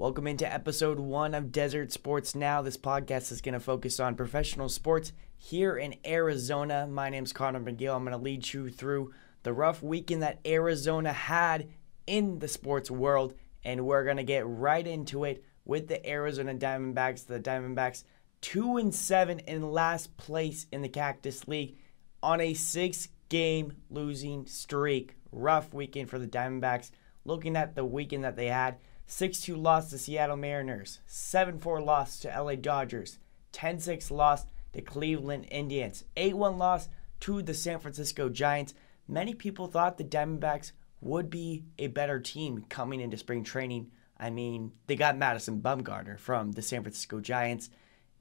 Welcome into episode 1 of Desert Sports Now. This podcast is going to focus on professional sports here in Arizona. My name's Conor McGill. I'm going to lead you through the rough weekend that Arizona had in the sports world, and we're going to get right into it with the Arizona Diamondbacks. The Diamondbacks 2-7 in last place in the Cactus League on a 6-game losing streak. Rough weekend for the Diamondbacks. Looking at the weekend that they had, 6-2 loss to Seattle Mariners, 7-4 loss to LA Dodgers, 10-6 loss to Cleveland Indians, 8-1 loss to the San Francisco Giants. Many people thought the Diamondbacks would be a better team coming into spring training. I mean, they got Madison Bumgarner from the San Francisco Giants,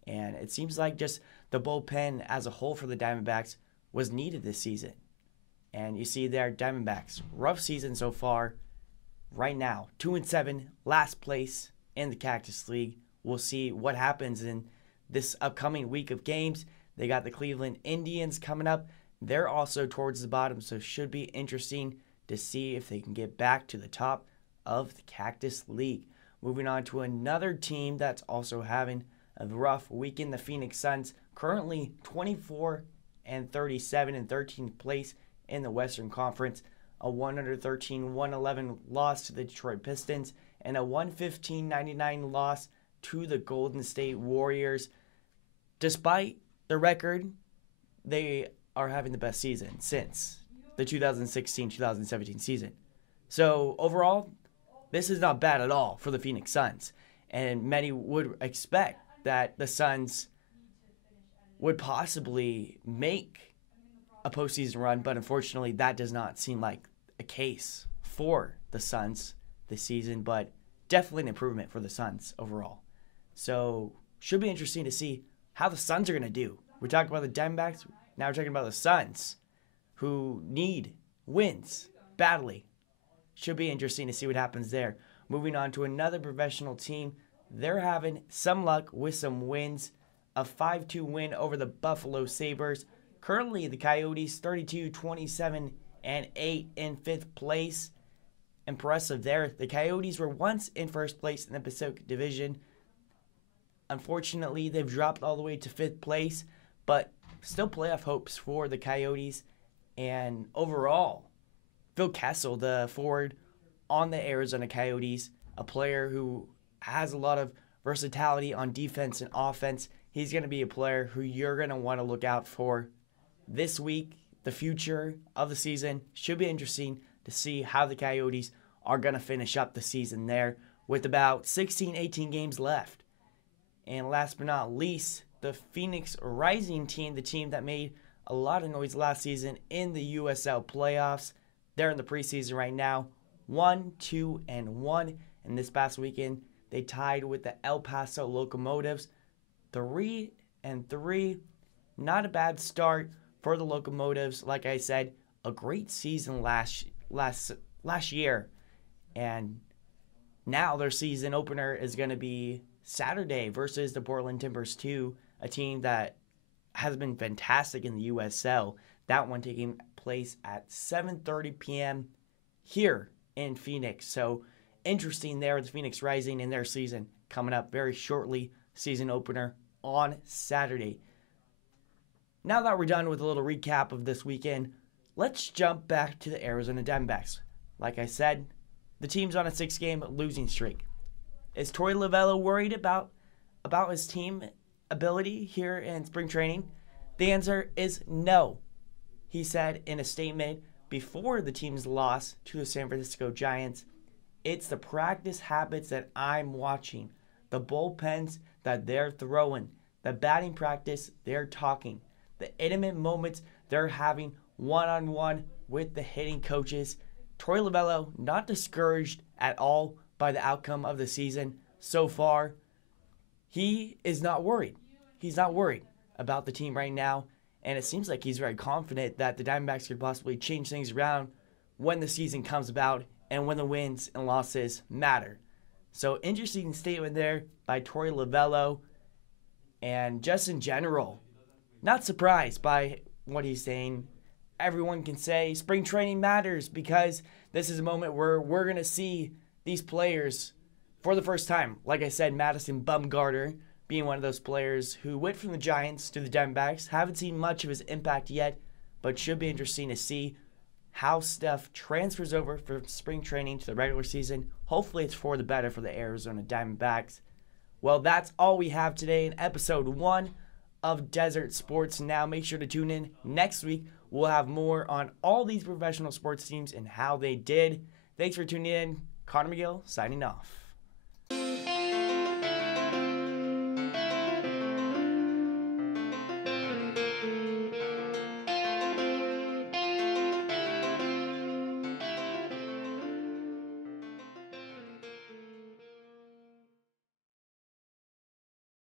and it seems like just the bullpen as a whole for the Diamondbacks was needed this season. And you see there, Diamondbacks, rough season so far. Right now, 2-7, last place in the Cactus League. We'll see what happens in this upcoming week of games. They got the Cleveland Indians coming up. They're also towards the bottom, so it should be interesting to see if they can get back to the top of the Cactus League. Moving on to another team that's also having a rough weekend, the Phoenix Suns, currently 24-37 in 13th place in the Western Conference. A 113-111 loss to the Detroit Pistons, and a 115-99 loss to the Golden State Warriors. Despite the record, they are having the best season since the 2016-2017 season. So overall, this is not bad at all for the Phoenix Suns. And many would expect that the Suns would possibly make a postseason run, but unfortunately that does not seem like a case for the Suns this season, but definitely an improvement for the Suns overall. So should be interesting to see how the Suns are going to do. We talked about the Diamondbacks, now we're talking about the Suns, who need wins badly. Should be interesting to see what happens there. Moving on to another professional team, they're having some luck with some wins. A 5-2 win over the Buffalo Sabres. Currently, the Coyotes 32-27-8 in 5th place. Impressive there. The Coyotes were once in first place in the Pacific Division. Unfortunately, they've dropped all the way to 5th place, but still playoff hopes for the Coyotes. And overall, Phil Kessel, the forward on the Arizona Coyotes, a player who has a lot of versatility on defense and offense. He's going to be a player who you're going to want to look out for this week. The future of the season should be interesting to see how the Coyotes are going to finish up the season there with about 18 games left. And last but not least, the Phoenix Rising team, the team that made a lot of noise last season in the USL playoffs. They're in the preseason right now, 1-2-1. And this past weekend, they tied with the El Paso Locomotives, 3-3. Not a bad start for the Locomotives. Like I said, a great season last year. And now their season opener is going to be Saturday versus the Portland Timbers 2, a team that has been fantastic in the USL. That one taking place at 7:30 p.m. here in Phoenix. So interesting there with the Phoenix Rising in their season coming up very shortly. Season opener on Saturday. Now that we're done with a little recap of this weekend, let's jump back to the Arizona Diamondbacks. Like I said, the team's on a 6-game losing streak. Is Torey Lovullo worried about his team ability here in spring training? The answer is no. He said in a statement before the team's loss to the San Francisco Giants, "It's the practice habits that I'm watching, the bullpens that they're throwing, the batting practice they're talking, the intimate moments they're having one-on-one with the hitting coaches." Torey Lovullo not discouraged at all by the outcome of the season so far. He is not worried. He's not worried about the team right now, and it seems like he's very confident that the Diamondbacks could possibly change things around when the season comes about and when the wins and losses matter. So interesting statement there by Torey Lovullo, and just in general, not surprised by what he's saying. Everyone can say spring training matters because this is a moment where we're going to see these players for the first time. Like I said, Madison Bumgarner being one of those players who went from the Giants to the Diamondbacks. Haven't seen much of his impact yet, but should be interesting to see how stuff transfers over from spring training to the regular season. Hopefully it's for the better for the Arizona Diamondbacks. Well, that's all we have today in episode 1 of Desert Sports Now. Make sure to tune in next week. We'll have more on all these professional sports teams and how they did. Thanks for tuning in. Conor McGill signing off.